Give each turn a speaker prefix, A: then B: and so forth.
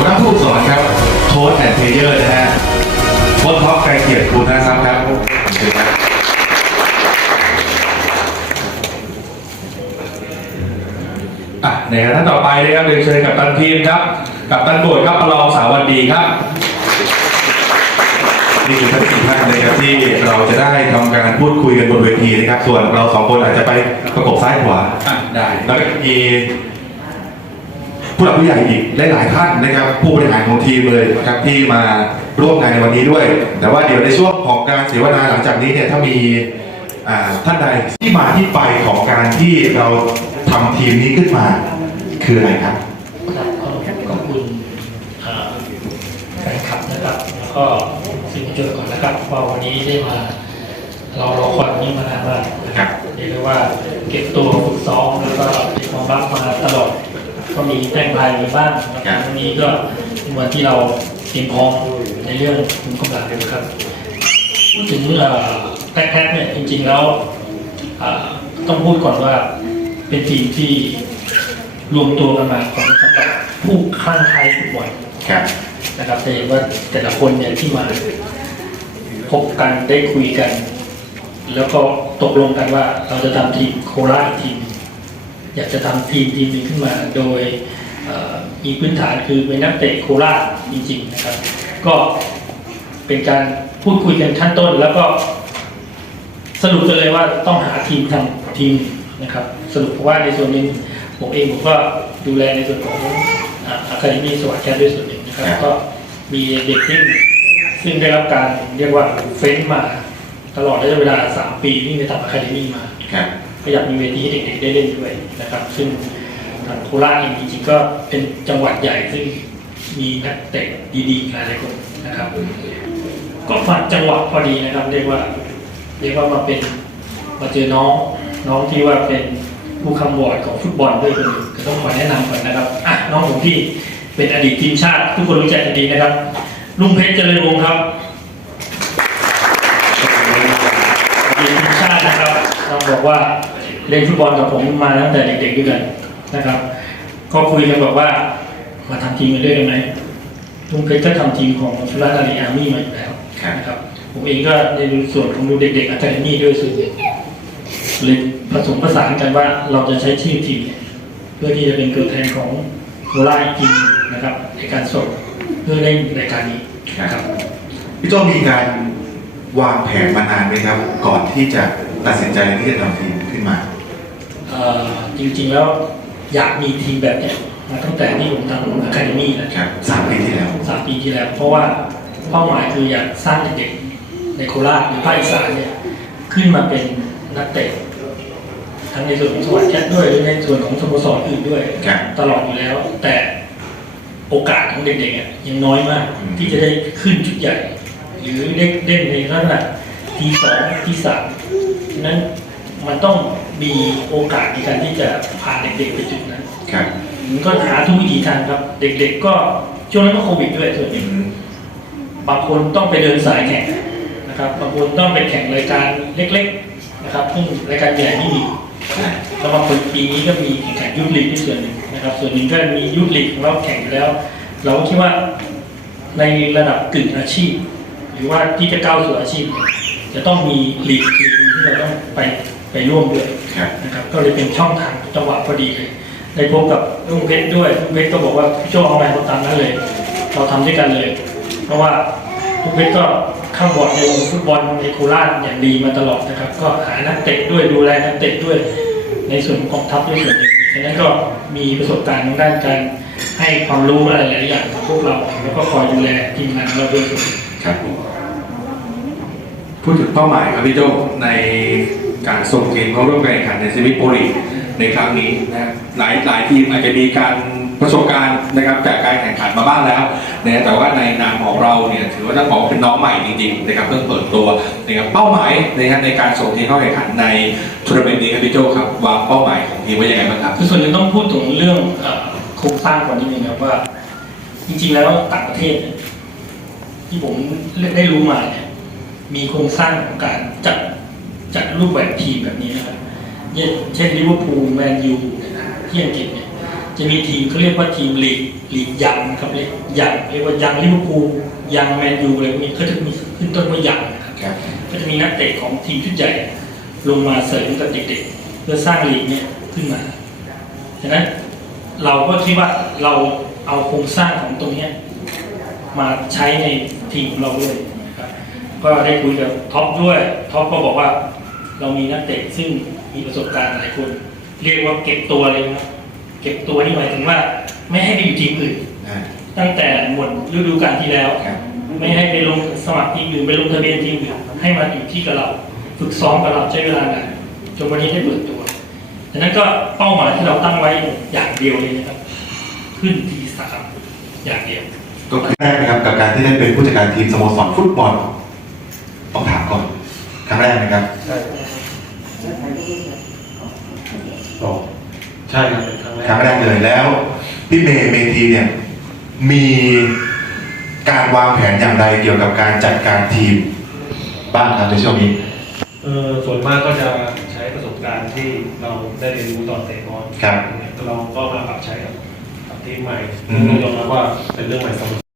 A: หัวหน้าผู้สอนครับ โค้ชแอนเพลเยอร์นะฮะโค้ชท็อปไกเกียรติคุณนะครับครับครับอะในท่านต่อไปนะครับเรียนเชิญกับตันทีมครับ กับตันโบดครับประลองสาวันดีครับนี่คือทั้งสี่ท่านนะครับที่เราจะได้ทำการพูดคุยกันบนเวทีนะครับ ส่วนเราสองคนอาจจะไปประกบซ้ายขวา
B: อะได้
A: แล้วก็มี ผู้หลักผู้ใหญ่อีกหลายๆท่านนะครับ ผู้บริหารของทีมเลยนะครับที่มาร่วมงานในวันนี้ด้วย แต่ว่าเดี๋ยวในช่วงของการเสวนาหลังจากนี้เนี่ยถ้ามีอ่าท่านใดที่มาที่ไปของการที่เราทำทีมนี้ขึ้นมาคืออะไรครับ
C: ครับขอบขอบคุณอ่าแฟนคลับนะครับแล้วก็สื่อมวลชนก่อนนะครับว่าวันนี้ได้มาเรารอคอยวันนี้มานานมากนะครับเรียกได้ว่าเก็บตัวฝึกซ้อมแล้วก็เป็นความรักมาตลอด ก็มีแต้งพายมีบ้างนะครับวันนี้ก็เป็นวันที่เราเตรียมพร้อมในเรื่องคุมกำลังนะครับพูดถึงเอ่อแพ็คแพ็คเนี่ยจริง ๆแล้วเอ่อต้องพูดก่อนว่าเป็นทีมที่รวมตัวกันมาของสำหรับผู้ข้างใครฟุตบอล
A: ครับ
C: นะครับจะเห็นว่าแต่ละคนเนี่ยที่มาพบกันได้คุยกัน แล้วก็ตกลงกันว่าเราจะทำทีมโคราชอีกทีม อยากจะทำทีมทีมหนึ่งขึ้นมาโดยเอ่อมีพื้นฐานคือเป็นนักเตะโคราชจริงๆนะครับ ก็เป็นการพูดคุยกันขั้นต้น แล้วก็สรุปกันเลยว่าต้องหาทีมทำทีมนะครับ สรุปเพราะว่าในส่วนหนึ่งผมเองผมก็ดูแลในส่วนของอะคาเดมี่สวัสดิ์แคทด้วยส่วนหนึ่งนะครับก็มีเด็กที่ซึ่งได้รับการเรียกว่าเฟ้นมาตลอดระยะเวลา 3 ปีที่ไปทำอะคาเดมี่มา
A: ครับ
C: ก็อยากมีเวทีให้เด็กๆได้เล่นด้วยนะครับ ซึ่งทางโคราชเองจริงๆก็เป็นจังหวัดใหญ่ซึ่งมีนักเตะดีๆหลายๆคนนะครับ ก็ฝันจังหวะพอดีนะครับ เรียกว่า เรียกว่ามาเป็นมาเจอน้องน้องที่ว่าเป็นผู้คำวอร์ดของฟุตบอลด้วยคนหนึ่งก็ต้องขอแนะนำก่อนนะครับอะน้องผมที่เป็นอดีตทีมชาติ ทุกคนรู้จักกันดีนะครับลุงเพชรเจริญวงศ์ครับอดีตทีมชาตินะครับต้องบอกว่า เล่นฟุตบอลกับผมมาตั้งแต่เด็กๆด้วยกันนะครับ ก็คุยกันบอกว่ามาทำทีมกันด้วยกันไหมลุงเพชรก็ทำทีมของสุราษฎร์ธานีอาร์มี่มาอยู่แล้ว
A: ครับ
C: นะครับ ผมเองก็ในส่วนของดูเด็กๆอาจารย์นี่ด้วยส่วนหนึ่งเลยผสมผสานกันว่าเราจะใช้ชื่อทีมเนี่ยเพื่อที่จะเป็นตัวแทนของโคราชอีกทีมนะครับ ในการส่งเพื่อเล่นรายการนี้นะครับ
A: พี่โจมีการวางแผนมานานไหมครับ ก่อนที่จะตัดสินใจที่จะทำทีมขึ้นมา
C: เอ่อ จริงๆแล้วอยากมีทีมแบบเนี้ยมาตั้งแต่ที่ผมทำอะคาเดมี่นะครับ
A: สามปีที่แล้ว
C: สามปีที่แล้ว เพราะว่าเป้าหมายคืออยากสร้างเด็กๆในโคราชหรือภาคอีสานเนี่ยขึ้นมาเป็นนักเตะทั้งในส่วนของสวัสดิ์แคทด้วยหรือในส่วนของสโมสรอื่นด้วย
A: ครับ
C: ตลอดอยู่แล้ว แต่โอกาสของเด็กๆอะยังน้อยมาก
A: อืม
C: ที่จะได้ขึ้นจุดใหญ่ หรือเล่นเล่นในลักษณะทีสองทีสามฉะนั้น มันต้องมีโอกาสในการที่จะพาเด็กๆไปจุดนั้น
A: ครับ
C: มันก็หาทุกวิธีทางครับ เด็ก ๆ ก็ช่วงนั้นก็โควิดด้วยส่วนหนึ่งบางคนต้องไปเดินสายแข่งนะครับบางคนต้องไปแข่งรายการเล็ก ๆนะครับซึ่งรายการใหญ่ไม่มีแล้วบางคนปีนี้ก็มีแข่งขันยุทธลีกที่ส่วนหนึ่งนะครับ ส่วนหนึ่งก็มียุทธลีกของเราแข่งอยู่แล้ว เราก็คิดว่าในระดับกึ่งอาชีพ หรือว่าที่จะก้าวสู่อาชีพ จะต้องมีลีกทีมที่เราต้องไป ไปร่วมด้วย
A: ครับ
C: นะครับ ก็เลยเป็นช่องทางจังหวะพอดีเลยได้พบกับลุงเพชรด้วยลุงเพชรก็บอกว่าพี่โจเอาไปตามนั้นเลย เราทำด้วยกันเลย เพราะว่าลุงเพชรก็ข้ามบอร์ดในวงฟุตบอลในโคราชอย่างดีมาตลอดนะครับ ก็หานักเตะด้วยดูแลนักเตะด้วย ในส่วนของกองทัพด้วยส่วนหนึ่งฉะนั้นก็มีประสบการณ์ทางด้านการให้ความรู้อะไรหลายอย่างกับพวกเราแล้วก็คอยดูแลทีมงานของเราด้วยส่วนหนึ่ง
A: ครับ
B: พูดถึงเป้าหมายครับพี่โจใน การส่งทีมเข้าร่วมการแข่งขันในซีวิโปลีในครั้งนี้นะหลายหลายทีมอาจจะมีการประสบการณ์นะครับจากการแข่งขันมาบ้างแล้วนะแต่ว่าในนามของเราเนี่ยถือว่าต้องบอกว่าเป็นน้องใหม่จริงๆนะครับเพิ่งเปิดตัวนะครับเป้าหมายนะครับในการส่งทีมเข้าแข่งขันในทัวร์นาเมนต์นี้ครับพี่โจครับวางเป้าหมายของทีมไว้ยังไงบ้างครับ
C: คือส่วนหนึ่งต้องพูดถึงเรื่องโครงสร้างก่อนนิดนึงครับว่า จริงๆแล้วต่างประเทศ ที่ผมได้รู้มาเนี่ยมีโครงสร้างของการจัด จัดรูปแบบทีมแบบนี้นะครับเช่นเช่นลิเวอร์พูลแมนยูที่อังกฤษเนี่ยจจะมีทีมเขาเรียกว่าทีมลีกลีกยังนะครับเรียกยังเรียกว่ายังลิเวอร์พูลยังแมนยูอะไรพวกนี้เขาจะมีขึ้นต้นว่ายังนะครับ
A: ครับ
C: ก็จะมีนักเตะของทีมชุดใหญ่ ลงมาเสริมกับเด็กๆ เพื่อสร้างลีกเนี่ยขึ้นมาฉะนั้นเราก็คิดว่าเราเอาโครงสร้างของตรงเนี้ยมาใช้ในทีมของเราด้วยนะครับก็ได้คุยกับท็อปด้วยท็อปก็บอกว่า เรามีนักเตะซึ่งมีประสบการณ์หลายคน เรียกว่าเก็บตัวเลยนะเก็บตัวนี่หมายถึงว่า ไม่ให้ไปอยู่ทีมอื่น
A: อ่า
C: ตั้งแต่หมดฤดูกาลที่แล้ว
A: ครับ
C: ไม่ให้ไปลงสมัครทีมอื่นไปลงทะเบียนทีมอื่นให้มาอยู่ที่กับเรา ฝึกซ้อมกับเราใช้เวลานานจนวันนี้ได้เปิดตัวดังนั้นก็เป้าหมายที่เราตั้งไว้อย่างเดียวเลยนะครับ ขึ้นทีสามอย่างเดียว
A: ก็คือแรกนะครับกับการที่ได้เป็นผู้จัดการทีมสโมสรฟุตบอลต้องถามก่อนครั้งแรกนะครับ
D: ใช่โอ้ ใช่ครับเป็นครั้งแรก
A: ครั้งแรกเลยแล้วพี่เมย์เมทีเนี่ยมีการวางแผนอย่างไรเกี่ยวกับการจัดการทีมบ้างครับในช่วงนี้
D: เออส่วนมากก็จะใช้ประสบการณ์ที่เราได้เรียนรู้ตอนเตะบอล
A: ครับ
D: เราก็มาปรับใช้กับกับทีมใหม่
A: อืม
D: ต้องยอมรับว่าเป็นเรื่องใหม่สำหรับ